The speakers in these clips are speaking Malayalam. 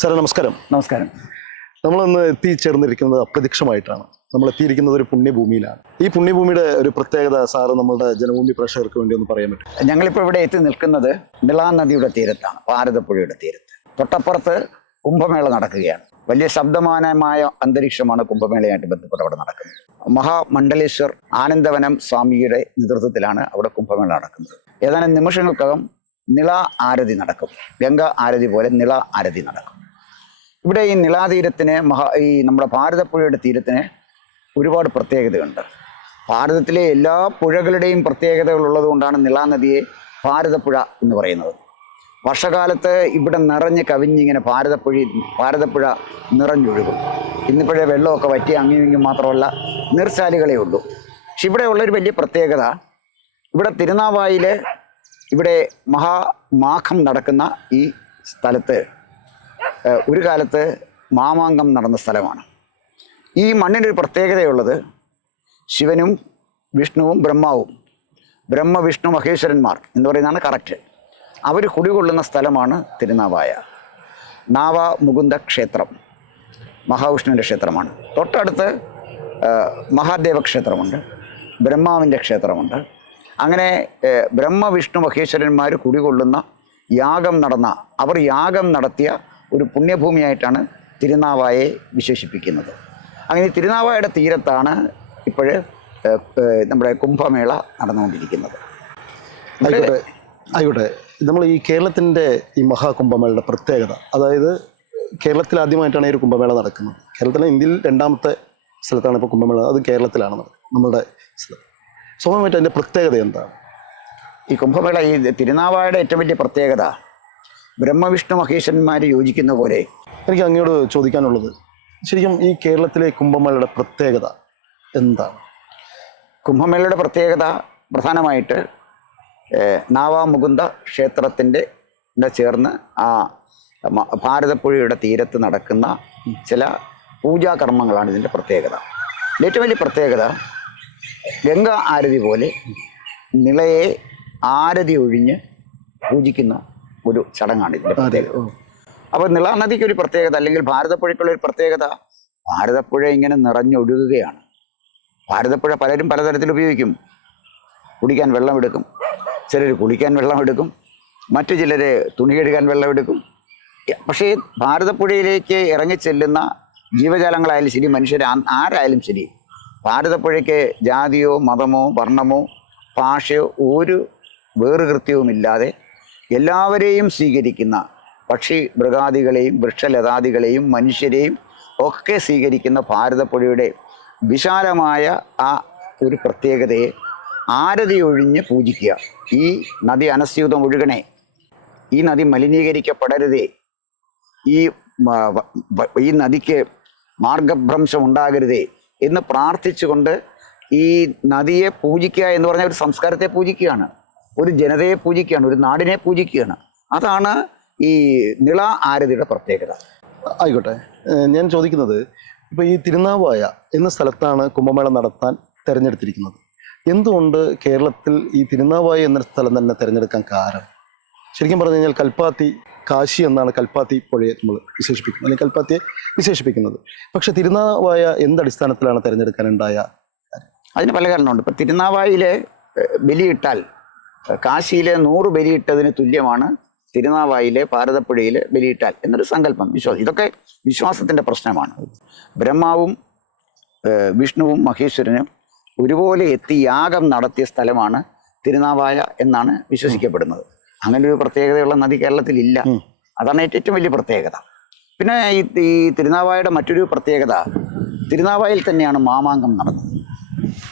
സാറേ നമസ്കാരം. നമസ്കാരം. നമ്മളിന്ന് എത്തിച്ചേർന്നിരിക്കുന്നത് അപ്രത്യക്ഷമായിട്ടാണ്. നമ്മൾ എത്തിയിരിക്കുന്നത് ഒരു പുണ്യഭൂമിയിലാണ്. ഈ പുണ്യഭൂമിയുടെ ഒരു പ്രത്യേകത സാറ് നമ്മളുടെ ജനഭൂമി പ്രേക്ഷകർക്ക് വേണ്ടി ഒന്ന് പറയാൻ പറ്റും? ഞങ്ങളിപ്പോൾ ഇവിടെ എത്തി നിൽക്കുന്നത് നിളാ നദിയുടെ തീരത്താണ്, ഭാരതപ്പുഴയുടെ തീരത്ത്. തൊട്ടപ്പുറത്ത് കുംഭമേള നടക്കുകയാണ്. വലിയ ശബ്ദമാനമായ അന്തരീക്ഷമാണ് കുംഭമേളയായിട്ട് ബന്ധപ്പെട്ട് അവിടെ നടക്കുന്നത്. മഹാമണ്ഡലേശ്വർ ആനന്ദവനം സ്വാമിയുടെ നേതൃത്വത്തിലാണ് അവിടെ കുംഭമേള നടക്കുന്നത്. ഏതാനും നിമിഷങ്ങൾക്കകം നിള ആരതി നടക്കും. ഗംഗ ആരതി പോലെ നിള ആരതി നടക്കും. ഇവിടെ ഈ നിളാതീരത്തിന് നമ്മുടെ ഭാരതപ്പുഴയുടെ തീരത്തിന് ഒരുപാട് പ്രത്യേകതയുണ്ട്. ഭാരതത്തിലെ എല്ലാ പുഴകളുടെയും പ്രത്യേകതകൾ ഉള്ളതുകൊണ്ടാണ് നിളാ നദിയെ ഭാരതപ്പുഴ എന്ന് പറയുന്നത്. വർഷകാലത്ത് ഇവിടെ നിറഞ്ഞ് കവിഞ്ഞിങ്ങനെ ഭാരതപ്പുഴ നിറഞ്ഞൊഴുകും. ഇന്നിപ്പോഴേ വെള്ളമൊക്കെ വറ്റി അങ്ങും ഇങ്ങും മാത്രമല്ല നീർച്ചാലുകളേ ഉള്ളൂ. പക്ഷെ ഇവിടെ ഉള്ളൊരു വലിയ പ്രത്യേകത, ഇവിടെ തിരുനാവായിൽ ഇവിടെ മഹാമാഘം നടക്കുന്ന ഈ സ്ഥലത്ത് ഒരു കാലത്ത് മാമാങ്കം നടന്ന സ്ഥലമാണ്. ഈ മണ്ണിനൊരു പ്രത്യേകതയുള്ളത്, ശിവനും വിഷ്ണുവും ബ്രഹ്മ വിഷ്ണു മഹേശ്വരന്മാർ എന്ന് പറയുന്നതാണ് കറക്റ്റ്. അവർ കുടികൊള്ളുന്ന സ്ഥലമാണ് തിരുനാവായ. നാവമുകുന്ദ ക്ഷേത്രം മഹാവിഷ്ണുവിൻ്റെ ക്ഷേത്രമാണ്. തൊട്ടടുത്ത് മഹാദേവ ക്ഷേത്രമുണ്ട്, ബ്രഹ്മാവിൻ്റെ ക്ഷേത്രമുണ്ട്. അങ്ങനെ ബ്രഹ്മ വിഷ്ണു മഹേശ്വരന്മാർ കുടികൊള്ളുന്ന അവർ യാഗം നടത്തിയ ഒരു പുണ്യഭൂമിയായിട്ടാണ് തിരുനാവായെ വിശേഷിപ്പിക്കുന്നത്. അങ്ങനെ തിരുനാവായയുടെ തീരത്താണ് ഇപ്പോൾ നമ്മുടെ കുംഭമേള നടന്നുകൊണ്ടിരിക്കുന്നത്. ആയിക്കോട്ടെ, നമ്മൾ ഈ കേരളത്തിൻ്റെ ഈ മഹാകുംഭമേളയുടെ പ്രത്യേകത, അതായത് കേരളത്തിൽ ആദ്യമായിട്ടാണ് ഈ ഒരു കുംഭമേള നടക്കുന്നത്. കേരളത്തിലെ ഇന്ത്യയിൽ രണ്ടാമത്തെ സ്ഥലത്താണ് ഇപ്പോൾ കുംഭമേള, അത് കേരളത്തിലാണ് നടക്കുന്നത്, നമ്മുടെ സ്ഥലം. സ്വാഭാവികമായിട്ട് അതിൻ്റെ പ്രത്യേകത എന്താണ്? ഈ കുംഭമേള, ഈ തിരുനാവായയുടെ ഏറ്റവും വലിയ പ്രത്യേകത ബ്രഹ്മവിഷ്ണു മഹേശ്വരന്മാർ യോജിക്കുന്ന പോലെ. എനിക്ക് അങ്ങോട്ട് ചോദിക്കാനുള്ളത്, ശരിക്കും ഈ കേരളത്തിലെ കുംഭമേളയുടെ പ്രത്യേകത എന്താണ്? കുംഭമേളയുടെ പ്രത്യേകത പ്രധാനമായിട്ട് നാവാമുകുന്ദ ക്ഷേത്രത്തിൻ്റെ ചേർന്ന് ആ ഭാരതപ്പുഴയുടെ തീരത്ത് നടക്കുന്ന ചില പൂജാകർമ്മങ്ങളാണ് ഇതിൻ്റെ പ്രത്യേകത. ഏറ്റവും വലിയ പ്രത്യേകത, ഗംഗ ആരതി പോലെ നിളയെ ആരതി ഒഴിഞ്ഞ് പൂജിക്കുന്ന ഒരു ചടങ്ങാണ് ഇതിൻ്റെ പ്രത്യേകത. അപ്പോൾ നിളാ നദിക്ക് ഒരു പ്രത്യേകത, അല്ലെങ്കിൽ ഭാരതപ്പുഴയ്ക്കുള്ളൊരു പ്രത്യേകത, ഭാരതപ്പുഴ ഇങ്ങനെ നിറഞ്ഞൊഴുകുകയാണ്. ഭാരതപ്പുഴ പലരും പലതരത്തിൽ ഉപയോഗിക്കും. കുടിക്കാൻ വെള്ളമെടുക്കും, ചിലർ കുളിക്കാൻ വെള്ളമെടുക്കും, മറ്റു ചിലർ തുണി കഴുകാൻ വെള്ളമെടുക്കും. പക്ഷേ ഭാരതപ്പുഴയിലേക്ക് ഇറങ്ങിച്ചെല്ലുന്ന ജീവജാലങ്ങളായാലും ശരി, മനുഷ്യർ ആരായാലും ശരി, ഭാരതപ്പുഴയ്ക്ക് ജാതിയോ മതമോ വർണ്ണമോ ഭാഷയോ ഒരു വേറുകൃത്യവുമില്ലാതെ എല്ലാവരെയും സ്വീകരിക്കുന്ന, പക്ഷി മൃഗാദികളെയും വൃക്ഷലതാദികളെയും മനുഷ്യരെയും ഒക്കെ സ്വീകരിക്കുന്ന ഭാരതപ്പുഴയുടെ വിശാലമായ ആ ഒരു പ്രത്യേകതയെ ആരതി ഒഴിഞ്ഞ് പൂജിക്കുക. ഈ നദി അനസ്യൂതം ഒഴുകണേ, ഈ നദി മലിനീകരിക്കപ്പെടരുതേ, ഈ നദിക്ക് മാർഗഭ്രംശം ഉണ്ടാകരുതേ എന്ന് പ്രാർത്ഥിച്ചുകൊണ്ട് ഈ നദിയെ പൂജിക്കുക എന്ന് പറഞ്ഞാൽ ഒരു സംസ്കാരത്തെ പൂജിക്കുകയാണ്, ഒരു ജനതയെ പൂജിക്കുകയാണ്, ഒരു നാടിനെ പൂജിക്കുകയാണ്. അതാണ് ഈ നിള ആരതിയുടെ പ്രത്യേകത. ആയിക്കോട്ടെ, ഞാൻ ചോദിക്കുന്നത്, ഇപ്പോൾ ഈ തിരുനാവായ എന്ന സ്ഥലത്താണ് കുംഭമേള നടത്താൻ തിരഞ്ഞെടുത്തിരിക്കുന്നത്. എന്തുകൊണ്ട് കേരളത്തിൽ ഈ തിരുനാവായ എന്ന സ്ഥലം തന്നെ തിരഞ്ഞെടുക്കാൻ കാരണം? ശരിക്കും പറഞ്ഞു കഴിഞ്ഞാൽ കൽപ്പാത്തി കാശി എന്നാണ് കൽപ്പാത്തി പുഴയെ നമ്മൾ വിശേഷിപ്പിക്കുന്നത്, അല്ലെങ്കിൽ കൽപ്പാത്തിയെ വിശേഷിപ്പിക്കുന്നത്. പക്ഷെ തിരുനാവായ എന്തടിസ്ഥാനത്തിലാണ് തിരഞ്ഞെടുക്കാനുണ്ടായ? അതിന് പല കാരണമുണ്ട്. ഇപ്പം തിരുനാവായിൽ ബലിയിട്ടാൽ കാശിയിലെ 100 ബലിയിട്ടതിന് തുല്യമാണ് തിരുനാവായിലെ ഭാരതപ്പുഴയിൽ ബലിയിട്ടാൽ എന്നൊരു സങ്കല്പം, വിശ്വാസം. ഇതൊക്കെ വിശ്വാസത്തിൻ്റെ പ്രശ്നമാണ്. ബ്രഹ്മാവും വിഷ്ണുവും മഹേശ്വരനും ഒരുപോലെ എത്തി യാഗം നടത്തിയ സ്ഥലമാണ് തിരുനാവായ എന്നാണ് വിശ്വസിക്കപ്പെടുന്നത്. അങ്ങനെ ഒരു പ്രത്യേകതയുള്ള നദി കേരളത്തിലില്ല. അതാണ് ഏറ്റവും വലിയ പ്രത്യേകത. പിന്നെ ഈ തിരുനാവായയുടെ മറ്റൊരു പ്രത്യേകത, തിരുനാവായിൽ തന്നെയാണ് മാമാങ്കം നടന്നത്.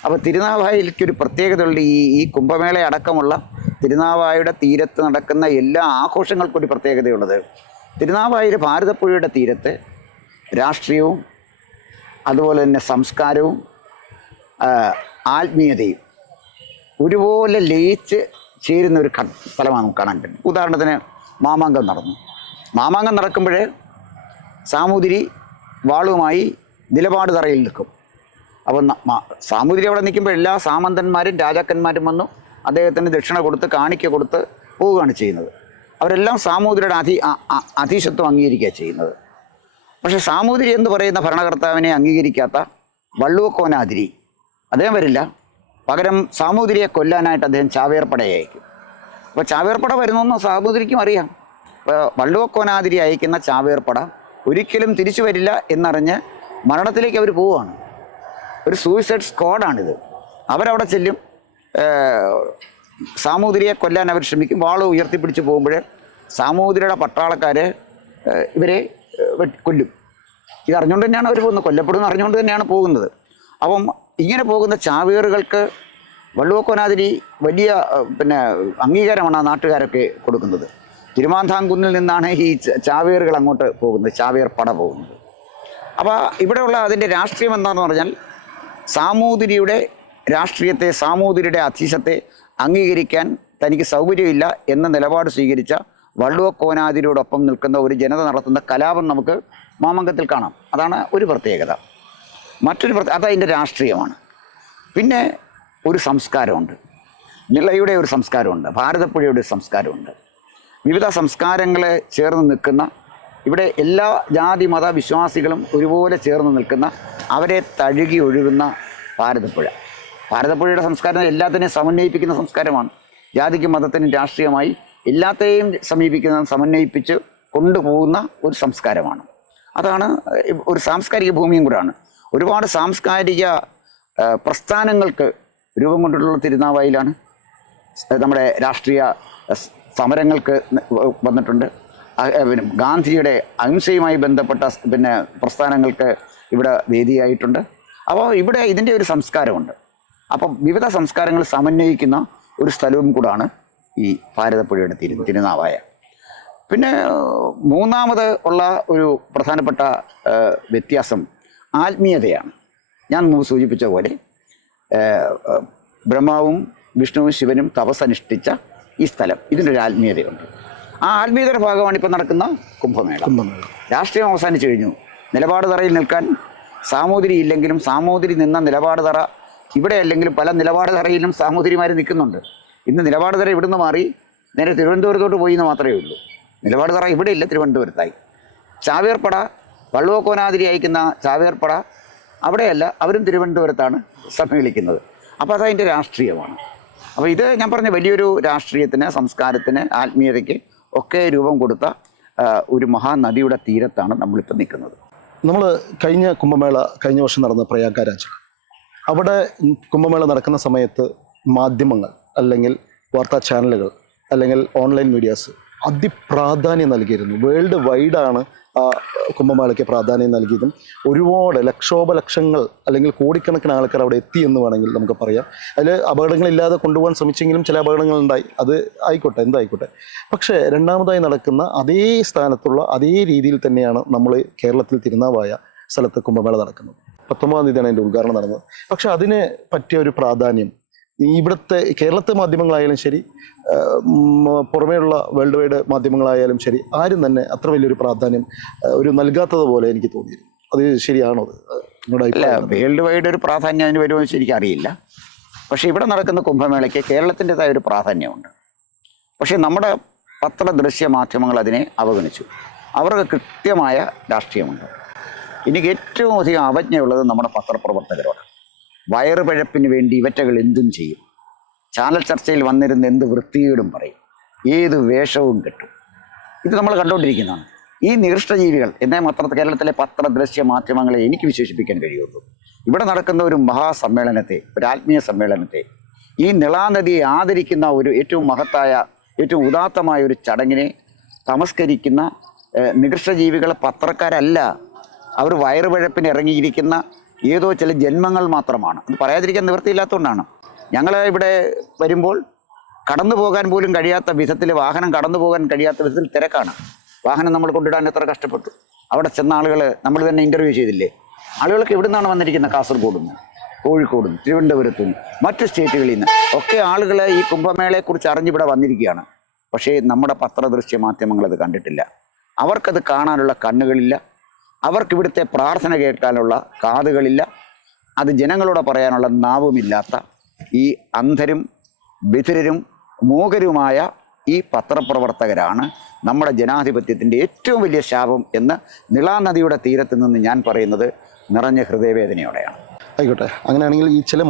അപ്പോൾ തിരുനാവായിലേക്കൊരു പ്രത്യേകതയുള്ള ഈ കുംഭമേള അടക്കമുള്ള തിരുനാവായയുടെ തീരത്ത് നടക്കുന്ന എല്ലാ ആഘോഷങ്ങൾക്കും ഒരു പ്രത്യേകതയുള്ളത്, തിരുനാവായിൽ ഭാരതപ്പുഴയുടെ തീരത്ത് രാഷ്ട്രീയവും അതുപോലെ തന്നെ സംസ്കാരവും ആത്മീയതയും ഒരുപോലെ ലയിച്ച് ചേരുന്ന ഒരു സ്ഥലമാണ് നമുക്ക് കാണാൻ പറ്റും. ഉദാഹരണത്തിന് മാമാങ്കം നടക്കുമ്പോൾ സാമൂതിരി വാളുമായി നിലപാട് തറയിൽ നിൽക്കും. അപ്പോൾ സാമൂതിരി അവിടെ നിൽക്കുമ്പോൾ എല്ലാ സാമന്തന്മാരും രാജാക്കന്മാരും വന്നു അദ്ദേഹത്തിന് ദക്ഷിണ കൊടുത്ത് കാണിക്ക കൊടുത്ത് പോവുകയാണ് ചെയ്യുന്നത്. അവരെല്ലാം സാമൂതിരിയുടെ അധീശത്വം അംഗീകരിക്കുക ചെയ്യുന്നത്. പക്ഷെ സാമൂതിരി എന്ന് പറയുന്ന ഭരണകർത്താവിനെ അംഗീകരിക്കാത്ത വള്ളുവക്കോനാതിരി അദ്ദേഹം വരില്ല. പകരം സാമൂതിരിയെ കൊല്ലാനായിട്ട് അദ്ദേഹം ചാവേർപ്പടയെ അയക്കും. അപ്പോൾ ചാവേർപ്പട വരുന്നെന്ന് സാമൂതിരിക്കും അറിയാം. വള്ളുവക്കോനാതിരി അയക്കുന്ന ചാവേർപ്പട ഒരിക്കലും തിരിച്ചു വരില്ല എന്നറിഞ്ഞ് മരണത്തിലേക്ക് അവർ പോവുകയാണ്. ഒരു സൂയിസൈഡ് സ്ക്വാഡാണിത്. അവരവിടെ ചെല്ലും, സാമൂതിരിയെ കൊല്ലാൻ അവർ ശ്രമിക്കും. വാള് ഉയർത്തിപ്പിടിച്ച് പോകുമ്പോൾ സാമൂതിരിയുടെ പട്ടാളക്കാർ ഇവരെ കൊല്ലും. ഇത് അറിഞ്ഞുകൊണ്ട് തന്നെയാണ് അവർ പോകുന്നത്, കൊല്ലപ്പെടുമെന്ന് അറിഞ്ഞുകൊണ്ട് തന്നെയാണ് പോകുന്നത്. അപ്പം ഇങ്ങനെ പോകുന്ന ചാവേറുകൾക്ക് വള്ളുവക്കോനാതിരി വലിയ അംഗീകാരമാണ് ആ നാട്ടുകാരൊക്കെ കൊടുക്കുന്നത്. തിരുമാന്താംകുന്നിൽ നിന്നാണ് ഈ ചാവേറുകൾ അങ്ങോട്ട് പോകുന്നത്, ചാവേർ പട പോകുന്നത്. അപ്പോൾ ഇവിടെയുള്ള അതിൻ്റെ രാഷ്ട്രീയം എന്താണെന്ന് പറഞ്ഞാൽ സാമൂതിരിയുടെ രാഷ്ട്രീയത്തെ, സാമൂതിരിയുടെ അധീശത്തെ അംഗീകരിക്കാൻ തനിക്ക് സൗകര്യമില്ല എന്ന നിലപാട് സ്വീകരിച്ച വള്ളുവക്കോനാതിരിയോടൊപ്പം നിൽക്കുന്ന ഒരു ജനത നടത്തുന്ന കലാപം നമുക്ക് മാമംഗത്തിൽ കാണാം. അതാണ് ഒരു പ്രത്യേകത. അതതിൻ്റെ രാഷ്ട്രീയമാണ്. പിന്നെ ഒരു സംസ്കാരമുണ്ട്, നിളയുടെ ഒരു സംസ്കാരമുണ്ട്, ഭാരതപ്പുഴയുടെ ഒരു സംസ്കാരമുണ്ട്. വിവിധ സംസ്കാരങ്ങളെ ചേർന്ന് നിൽക്കുന്ന, ഇവിടെ എല്ലാ ജാതി മത വിശ്വാസികളും ഒരുപോലെ ചേർന്ന് നിൽക്കുന്ന, അവരെ തഴുകി ഒഴുകുന്ന ഭാരതപ്പുഴയുടെ സംസ്കാരം എല്ലാത്തിനെയും സമന്വയിപ്പിക്കുന്ന സംസ്കാരമാണ്. ജാതിക്കും മതത്തിനും രാഷ്ട്രീയമായി എല്ലാത്തെയും സമന്വയിപ്പിച്ച് കൊണ്ടുപോകുന്ന ഒരു സംസ്കാരമാണ്. അതാണ് ഒരു സാംസ്കാരിക ഭൂമിയും കൂടാണ്. ഒരുപാട് സാംസ്കാരിക പ്രസ്ഥാനങ്ങൾക്ക് രൂപം കൊണ്ടിട്ടുള്ള തിരുനാവായിലാണ്. നമ്മുടെ രാഷ്ട്രീയ സമരങ്ങൾക്ക് വന്നിട്ടുണ്ട്. ഗാന്ധിജിയുടെ അഹിംസയുമായി ബന്ധപ്പെട്ട പ്രസ്ഥാനങ്ങൾക്ക് ഇവിടെ വേദിയായിട്ടുണ്ട്. അപ്പോൾ ഇവിടെ ഇതിൻ്റെ ഒരു സംസ്കാരമുണ്ട്. അപ്പം വിവിധ സംസ്കാരങ്ങൾ സമന്വയിക്കുന്ന ഒരു സ്ഥലവും കൂടാണ് ഈ ഭാരതപ്പുഴയുടെ തിരുനാവായ. പിന്നെ മൂന്നാമത് ഉള്ള ഒരു പ്രധാനപ്പെട്ട വ്യത്യാസം ആത്മീയതയാണ്. ഞാൻ മുമ്പ് സൂചിപ്പിച്ച പോലെ ബ്രഹ്മാവും വിഷ്ണുവും ശിവനും തപസ്സനുഷ്ഠിച്ച ഈ സ്ഥലം, ഇതിനൊരു ആത്മീയതയുണ്ട്. ആ ആത്മീയതയുടെ ഭാഗമാണ് ഇപ്പോൾ നടക്കുന്ന കുംഭമേള. രാഷ്ട്രീയം അവസാനിച്ചു കഴിഞ്ഞു. നിലപാട് തറയിൽ നിൽക്കാൻ സാമൂതിരി ഇല്ലെങ്കിലും സാമൂതിരി നിന്ന നിലപാട് തറ ഇവിടെ അല്ലെങ്കിലും പല നിലപാട് തറയിലും സാമൂതിരിമാർ നിൽക്കുന്നുണ്ട്. ഇന്ന് നിലപാട് തറ ഇവിടുന്ന് മാറി നേരെ തിരുവനന്തപുരത്തോട്ട് പോയി എന്ന് മാത്രമേ ഉള്ളൂ. നിലപാട് തറ ഇവിടെ ഇല്ല, തിരുവനന്തപുരത്തായി. ചാവേർപ്പട, വള്ളുവക്കോനാതിരി അയക്കുന്ന ചാവേർപ്പട അവിടെയല്ല, അവരും തിരുവനന്തപുരത്താണ് സമ്മേളിക്കുന്നത്. അപ്പോൾ അതതിൻ്റെ രാഷ്ട്രീയമാണ്. അപ്പോൾ ഇത് ഞാൻ പറഞ്ഞ വലിയൊരു രാഷ്ട്രീയത്തിന്, സംസ്കാരത്തിന്, ആത്മീയതയ്ക്ക് ഒക്കെ രൂപം കൊടുത്ത ഒരു മഹാനദിയുടെ തീരത്താണ് നമ്മളിപ്പോൾ നിൽക്കുന്നത്. നമ്മൾ കഴിഞ്ഞ വർഷം നടന്ന പ്രയാഗ്രാജ്, അവിടെ കുംഭമേള നടക്കുന്ന സമയത്ത് മാധ്യമങ്ങൾ അല്ലെങ്കിൽ വാർത്താ ചാനലുകൾ അല്ലെങ്കിൽ ഓൺലൈൻ മീഡിയാസ് അതിപ്രാധാന്യം നൽകിയിരുന്നു. വേൾഡ് വൈഡാണ് ആ കുംഭമേളയ്ക്ക് പ്രാധാന്യം നൽകിയതും. ഒരുപാട് ലക്ഷോപലക്ഷങ്ങൾ അല്ലെങ്കിൽ കോടിക്കണക്കിന് ആൾക്കാർ അവിടെ എത്തി എന്ന് വേണമെങ്കിൽ നമുക്ക് പറയാം. അതിൽ അപകടങ്ങളില്ലാതെ കൊണ്ടുപോകാൻ ശ്രമിച്ചെങ്കിലും ചില അപകടങ്ങളുണ്ടായി. അത് ആയിക്കോട്ടെ, എന്തായിക്കോട്ടെ. പക്ഷേ രണ്ടാമതായി നടക്കുന്ന അതേ സ്ഥാനത്തുള്ള അതേ രീതിയിൽ തന്നെയാണ് നമ്മൾ കേരളത്തിൽ തിരുനാവായ സ്ഥലത്ത് കുംഭമേള നടക്കുന്നത്. 19-ാം തീയതിയാണ് അതിൻ്റെ ഉദ്ഘാടനം നടന്നത്. പക്ഷെ അതിന് പറ്റിയ ഒരു പ്രാധാന്യം ഇവിടുത്തെ കേരളത്തെ മാധ്യമങ്ങളായാലും ശരി, പുറമേയുള്ള വേൾഡ് വൈഡ് മാധ്യമങ്ങളായാലും ശരി, ആരും തന്നെ അത്ര വലിയൊരു പ്രാധാന്യം നൽകാത്തത് പോലെ എനിക്ക് തോന്നിയിരുന്നു. അത് ശരിയാണോ? അല്ല, വേൾഡ് വൈഡ് ഒരു പ്രാധാന്യം അതിന് വരുമെന്ന് ശരിക്കും അറിയില്ല. പക്ഷേ ഇവിടെ നടക്കുന്ന കുംഭമേളയ്ക്ക് കേരളത്തിൻ്റെതായ ഒരു പ്രാധാന്യമുണ്ട്. പക്ഷേ നമ്മുടെ ദൃശ്യ മാധ്യമങ്ങൾ അതിനെ അവഗണിച്ചു. അവർക്ക് കൃത്യമായ രാഷ്ട്രീയമുണ്ട്. എനിക്ക് ഏറ്റവും അധികം അവജ്ഞയുള്ളത് നമ്മുടെ പത്രപ്രവർത്തകരോട്. വയറുപിഴപ്പിന് വേണ്ടി ഇവറ്റകൾ എന്തും ചെയ്യും. ചാനൽ ചർച്ചയിൽ വന്നിരുന്ന് എന്ത് വൃത്തികേടും പറയും, ഏത് വേഷവും കെട്ടും. ഇത് നമ്മൾ കണ്ടുകൊണ്ടിരിക്കുന്നതാണ്. ഈ നികൃഷ്ടജീവികൾ എന്നേ കേരളത്തിലെ ദൃശ്യ മാധ്യമങ്ങളെ എനിക്ക് വിശേഷിപ്പിക്കാൻ കഴിയുള്ളൂ. ഇവിടെ നടക്കുന്ന ഒരു മഹാസമ്മേളനത്തെ, ഒരു ആത്മീയ സമ്മേളനത്തെ, ഈ നിളാനദിയെ ആദരിക്കുന്ന ഒരു ഏറ്റവും മഹത്തായ, ഏറ്റവും ഉദാത്തമായ ഒരു ചടങ്ങിനെ തമസ്കരിക്കുന്ന നികൃഷ്ടജീവികൾ പത്രക്കാരല്ല. അവർ വയറുപിഴപ്പിന് ഇറങ്ങിയിരിക്കുന്ന ഏതോ ചില ജന്മങ്ങൾ മാത്രമാണ്. അത് പറയാതിരിക്കാൻ നിവൃത്തിയില്ലാത്തതുകൊണ്ടാണ്. ഞങ്ങൾ ഇവിടെ വരുമ്പോൾ കടന്നു പോകാൻ പോലും കഴിയാത്ത വിധത്തിൽ, വാഹനം കടന്നു പോകാൻ കഴിയാത്ത വിധത്തിൽ തിരക്കാണ്. വാഹനം നമ്മൾ കൊണ്ടിടാൻ എത്ര കഷ്ടപ്പെട്ടു. അവിടെ ചെന്ന ആളുകൾ, നമ്മൾ തന്നെ ഇൻ്റർവ്യൂ ചെയ്തില്ലേ, ആളുകളൊക്കെ എവിടെ നിന്നാണ് വന്നിരിക്കുന്നത്? കാസർഗോഡ് നിന്ന്, കോഴിക്കോട് നിന്ന്, തിരുവനന്തപുരത്തു നിന്ന്, മറ്റ് സ്റ്റേറ്റുകളിൽ നിന്ന് ഒക്കെ ആളുകൾ ഈ കുംഭമേളയെക്കുറിച്ച് അറിഞ്ഞിവിടെ വന്നിരിക്കുകയാണ്. പക്ഷേ നമ്മുടെ ദൃശ്യ മാധ്യമങ്ങൾ അത് കണ്ടിട്ടില്ല. അവർക്കത് കാണാനുള്ള കണ്ണുകളില്ല. അവർക്കിവിടുത്തെ പ്രാർത്ഥന കേൾക്കാനുള്ള കാതുകളില്ല. അത് ജനങ്ങളോട് പറയാനുള്ള നാവുമില്ലാത്ത ഈ അന്ധരും ബധിരരും മൂകരുമായ ഈ പത്രപ്രവർത്തകരാണ് നമ്മുടെ ജനാധിപത്യത്തിൻ്റെ ഏറ്റവും വലിയ ശാപം എന്ന് നിളാനദിയുടെ തീരത്ത് നിന്ന് ഞാൻ പറയുന്നത് നിറഞ്ഞ ഹൃദയവേദനയോടെയാണ്. ആയിക്കോട്ടെ, അങ്ങനെയാണെങ്കിൽ ഈ ചില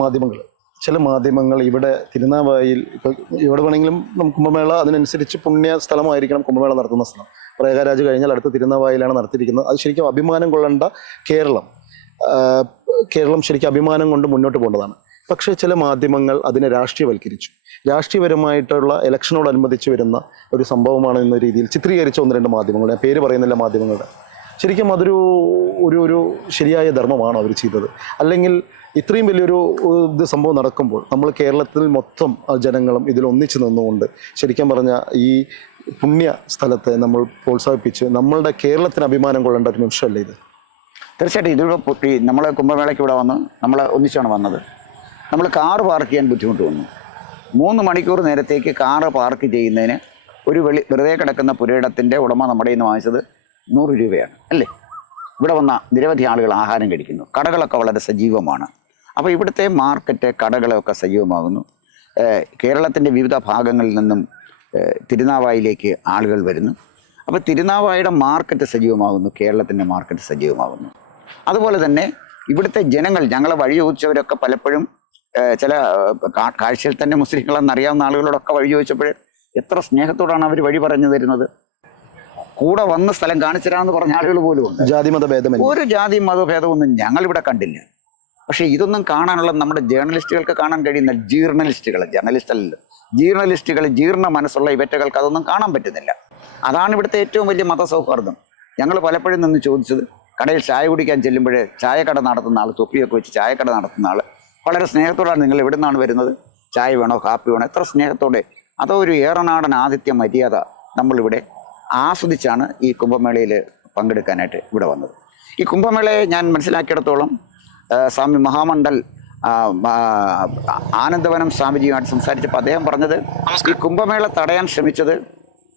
മാധ്യമങ്ങൾ ഇവിടെ തിരുനാവായിൽ ഇപ്പോൾ എവിടെ വേണമെങ്കിലും കുംഭമേള അതിനനുസരിച്ച് പുണ്യ സ്ഥലമായിരിക്കണം കുംഭമേള നടത്തുന്ന സ്ഥലം. പ്രയാഗരാജ് കഴിഞ്ഞാൽ അടുത്ത തിരുനാവായിലാണ് നടത്തിയിരിക്കുന്നത്. അത് ശരിക്കും അഭിമാനം കൊള്ളേണ്ട കേരളം ശരിക്കും അഭിമാനം കൊണ്ട് മുന്നോട്ട് പോകേണ്ടതാണ്. പക്ഷേ ചില മാധ്യമങ്ങൾ അതിനെ രാഷ്ട്രീയവൽക്കരിച്ചു. രാഷ്ട്രീയപരമായിട്ടുള്ള ഇലക്ഷനോടനുബന്ധിച്ച് വരുന്ന ഒരു സംഭവമാണ് എന്ന രീതിയിൽ ചിത്രീകരിച്ച 1-2 മാധ്യമങ്ങൾ, ഞാൻ പേര് പറയുന്നില്ല മാധ്യമങ്ങളുടെ. ശരിക്കും അതൊരു ഒരു ശരിയായ ധർമ്മമാണോ അവർ ചെയ്തത്? അല്ലെങ്കിൽ ഇത്രയും വലിയൊരു സംഭവം നടക്കുമ്പോൾ നമ്മൾ കേരളത്തിൽ മൊത്തം ജനങ്ങളും ഇതിൽ ഒന്നിച്ചു നിന്നുകൊണ്ട് ശരിക്കും പറഞ്ഞാൽ ഈ പുണ്യ സ്ഥലത്തെ നമ്മൾ പ്രോത്സാഹിപ്പിച്ച് നമ്മളുടെ കേരളത്തിന് അഭിമാനം കൊള്ളേണ്ട ഒരു നിമിഷമല്ലേ ഇത്? തീർച്ചയായിട്ടും ഇതിലൂടെ നമ്മൾ കുംഭമേളയ്ക്ക് ഇവിടെ വന്ന് നമ്മൾ ഒന്നിച്ചാണ് വന്നത്. നമ്മൾ കാറ് പാർക്ക് ചെയ്യാൻ ബുദ്ധിമുട്ട് വന്നു. 3 മണിക്കൂർ നേരത്തേക്ക് കാറ് പാർക്ക് ചെയ്യുന്നതിന് ഒരു വെറുതെ കിടക്കുന്ന പുരയിടത്തിൻ്റെ ഉടമ നമ്മുടെ നിന്ന് വാങ്ങിച്ചത് 100 രൂപയാണ് അല്ലേ? ഇവിടെ വന്ന നിരവധി ആളുകൾ ആഹാരം കഴിക്കുന്നു. കടകളൊക്കെ വളരെ സജീവമാണ്. അപ്പോൾ ഇവിടുത്തെ മാർക്കറ്റ്, കടകളൊക്കെ സജീവമാകുന്നു. കേരളത്തിൻ്റെ വിവിധ ഭാഗങ്ങളിൽ നിന്നും തിരുനാവായിലേക്ക് ആളുകൾ വരുന്നു. അപ്പോൾ തിരുനാവായുടെ മാർക്കറ്റ് സജീവമാകുന്നു, കേരളത്തിൻ്റെ മാർക്കറ്റ് സജീവമാകുന്നു. അതുപോലെ തന്നെ ഇവിടുത്തെ ജനങ്ങൾ, ഞങ്ങളെ വഴി ചോദിച്ചവരൊക്കെ പലപ്പോഴും ചില കാഴ്ചയിൽ തന്നെ മുസ്ലിങ്ങളെന്നറിയാവുന്ന ആളുകളോടൊക്കെ വഴി ചോദിച്ചപ്പോൾ എത്ര സ്നേഹത്തോടാണ് അവർ വഴി പറഞ്ഞു തരുന്നത്. കൂടെ വന്ന സ്ഥലം കാണിച്ചു തരാമെന്ന് പറഞ്ഞ ആളുകൾ പോലും ഉണ്ട്. ഒരു ജാതി മതഭേദമൊന്നും ഞങ്ങളിവിടെ കണ്ടില്ല. പക്ഷേ ഇതൊന്നും കാണാനുള്ള നമ്മുടെ ജേർണലിസ്റ്റുകൾക്ക് കാണാൻ കഴിയുന്ന ജേർണലിസ്റ്റുകൾ ജീർണ മനസ്സുള്ള ഇവറ്റകൾക്ക് അതൊന്നും കാണാൻ പറ്റുന്നില്ല. അതാണ് ഇവിടുത്തെ ഏറ്റവും വലിയ മതസൗഹാർദ്ദം. ഞങ്ങൾ പലപ്പോഴും നിന്ന് ചോദിച്ചത്, കടയിൽ ചായ കുടിക്കാൻ ചെല്ലുമ്പോൾ ചായക്കട നടത്തുന്ന ആൾ, തൊപ്പിയൊക്കെ വെച്ച് ചായക്കട നടത്തുന്ന ആൾ വളരെ സ്നേഹത്തോടാണ്, നിങ്ങൾ എവിടെ നിന്നാണ് വരുന്നത്, ചായ വേണോ കാപ്പി വേണോ, എത്ര സ്നേഹത്തോടെ, അതോ ഒരു ഏറനാടൻ ആതിഥ്യ മര്യാദ നമ്മളിവിടെ ആസ്വദിച്ചാണ് ഈ കുംഭമേളയിൽ പങ്കെടുക്കാനായിട്ട് ഇവിടെ വന്നത്. ഈ കുംഭമേളയെ ഞാൻ മനസ്സിലാക്കിയിടത്തോളം സ്വാമി മഹാമണ്ഡൽ ആനന്ദവനം സ്വാമിജിയുമായിട്ട് സംസാരിച്ചപ്പോൾ അദ്ദേഹം പറഞ്ഞത് ഈ കുംഭമേള തടയാൻ ശ്രമിച്ചത്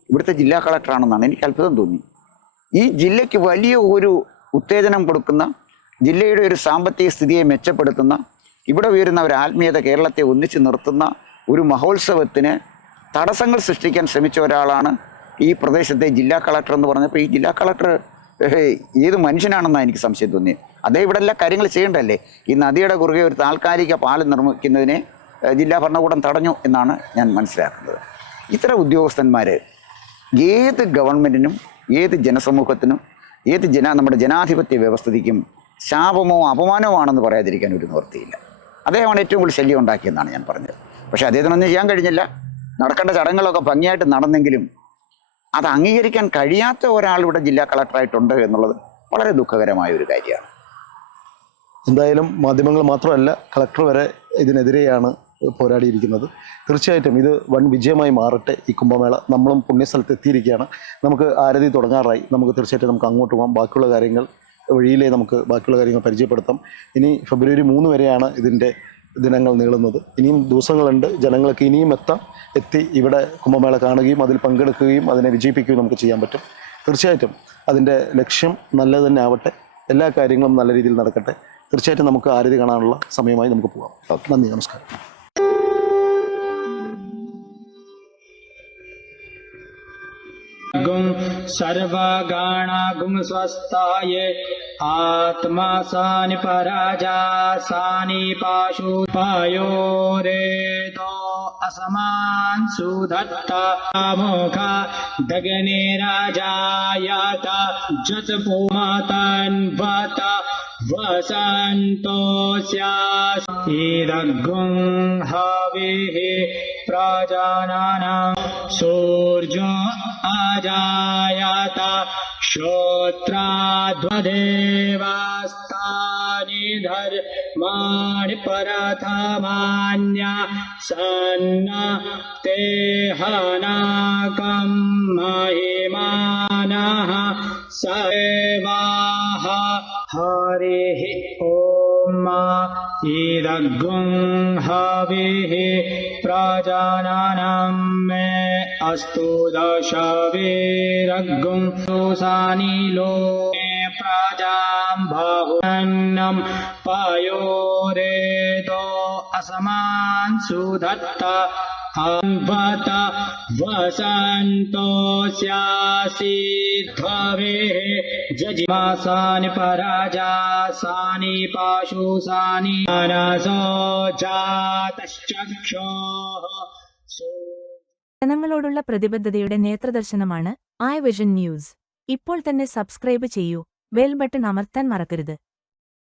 ഇവിടുത്തെ ജില്ലാ കളക്ടറാണെന്നാണ്. എനിക്ക് അത്ഭുതം തോന്നി. ഈ ജില്ലയ്ക്ക് വലിയ ഒരു ഉത്തേജനം കൊടുക്കുന്ന, ജില്ലയുടെ ഒരു സാമ്പത്തിക സ്ഥിതിയെ മെച്ചപ്പെടുത്തുന്ന, ഇവിടെ ഉയരുന്ന ഒരു ആത്മീയത, കേരളത്തെ ഒന്നിച്ച് നിർത്തുന്ന ഒരു മഹോത്സവത്തിന് തടസ്സങ്ങൾ സൃഷ്ടിക്കാൻ ശ്രമിച്ച ഒരാളാണ് ഈ പ്രദേശത്തെ ജില്ലാ കളക്ടർ എന്ന് പറഞ്ഞപ്പോൾ ഈ ജില്ലാ കളക്ടർ ഏത് മനുഷ്യനാണെന്നാണ് എനിക്ക് സംശയം തോന്നിയത്. അദ്ദേഹം ഇവിടെ എല്ലാ കാര്യങ്ങൾ ചെയ്യേണ്ടല്ലേ. ഈ നദിയുടെ കുറുകെ ഒരു താൽക്കാലിക പാലം നിർമ്മിക്കുന്നതിനെ ജില്ലാ ഭരണകൂടം തടഞ്ഞു എന്നാണ് ഞാൻ മനസ്സിലാക്കുന്നത്. ഇത്തരം ഉദ്യോഗസ്ഥന്മാർ ഏത് ഗവൺമെൻറ്റിനും ഏത് ജനസമൂഹത്തിനും നമ്മുടെ ജനാധിപത്യ വ്യവസ്ഥിതിക്കും ശാപമോ അപമാനമോ ആണെന്ന് പറയാതിരിക്കാൻ ഒരു നിവൃത്തിയില്ല. അദ്ദേഹമാണ് ഏറ്റവും കൂടുതൽ ശല്യം ഉണ്ടാക്കിയെന്നാണ് ഞാൻ പറഞ്ഞത്. പക്ഷേ അദ്ദേഹത്തിനൊന്നും ചെയ്യാൻ കഴിഞ്ഞില്ല. നടക്കേണ്ട ചടങ്ങുകളൊക്കെ ഭംഗിയായിട്ട് നടന്നെങ്കിലും അത് അംഗീകരിക്കാൻ കഴിയാത്ത ഒരാൾ ഇവിടെ ജില്ലാ കളക്ടറായിട്ടുണ്ട് എന്നുള്ളത് വളരെ ദുഃഖകരമായ ഒരു കാര്യമാണ്. എന്തായാലും മാധ്യമങ്ങൾ മാത്രമല്ല, കളക്ടർ വരെ ഇതിനെതിരെയാണ് പോരാടിയിരിക്കുന്നത്. തീർച്ചയായിട്ടും ഇത് വൻ വിജയമായി മാറട്ടെ ഈ കുംഭമേള. നമ്മളും പുണ്യസ്ഥലത്ത് എത്തിയിരിക്കുകയാണ്. നമുക്ക് ആരതി തുടങ്ങാറായി. നമുക്ക് തീർച്ചയായിട്ടും നമുക്ക് അങ്ങോട്ട് പോകാം. ബാക്കിയുള്ള കാര്യങ്ങൾ വഴിയിലേ നമുക്ക് ബാക്കിയുള്ള കാര്യങ്ങൾ പരിചയപ്പെടുത്താം. ഇനി ഫെബ്രുവരി 3 വരെയാണ് ഇതിൻ്റെ ദിനങ്ങൾ നീളുന്നത്. ഇനിയും ദിവസങ്ങളുണ്ട്. ജനങ്ങൾക്ക് ഇനിയും എത്തി ഇവിടെ കുംഭമേള കാണുകയും അതിൽ പങ്കെടുക്കുകയും അതിനെ വിജയിപ്പിക്കുകയും നമുക്ക് ചെയ്യാൻ പറ്റും. തീർച്ചയായിട്ടും അതിൻ്റെ ലക്ഷ്യം നല്ലത് തന്നെ ആവട്ടെ. എല്ലാ കാര്യങ്ങളും നല്ല രീതിയിൽ നടക്കട്ടെ. തീർച്ചയായിട്ടും നമുക്ക് ആരതി കാണാനുള്ള സമയമായി നമുക്ക് പോകാം. നന്ദി, നമസ്കാരം. गुं सर्वगणा गुं स्वस्थाय आत्मा सानि पराजा सानि पाशुपायो रेदो असमान सुधत्ता मोखा दगने राजायाता जतपुमातन्वता वसन्तोऽस्यास्तिदग्गुं हविः प्रजानानां सूर्यो अजायत श्रोत्राध्वदेवास्तानि धर्माणि प्रथमान्या सन्न ते हनाकं महिमानः सेवाः हरिः ॐ इदग्गुं हविः प्रजानानां मे अस्तु दशवीरग्गुं सुसानि लोके प्रजां बहुन्नं पयोरेतो असमान सुधत्ता अम्बत वसन्तोऽस्यासीद्भवेः जजिमासानि पराजासानि पाशुसानि मनसो जातश्चक्षोः ജനങ്ങളോടുള്ള പ്രതിബദ്ധതയുടെ നേത്രദർശനമാണ് ഐ വിഷൻ ന്യൂസ്. ഇപ്പോൾ തന്നെ സബ്സ്ക്രൈബ് ചെയ്യൂ, ബെൽ ബട്ടൺ അമർത്താൻ മറക്കരുത്.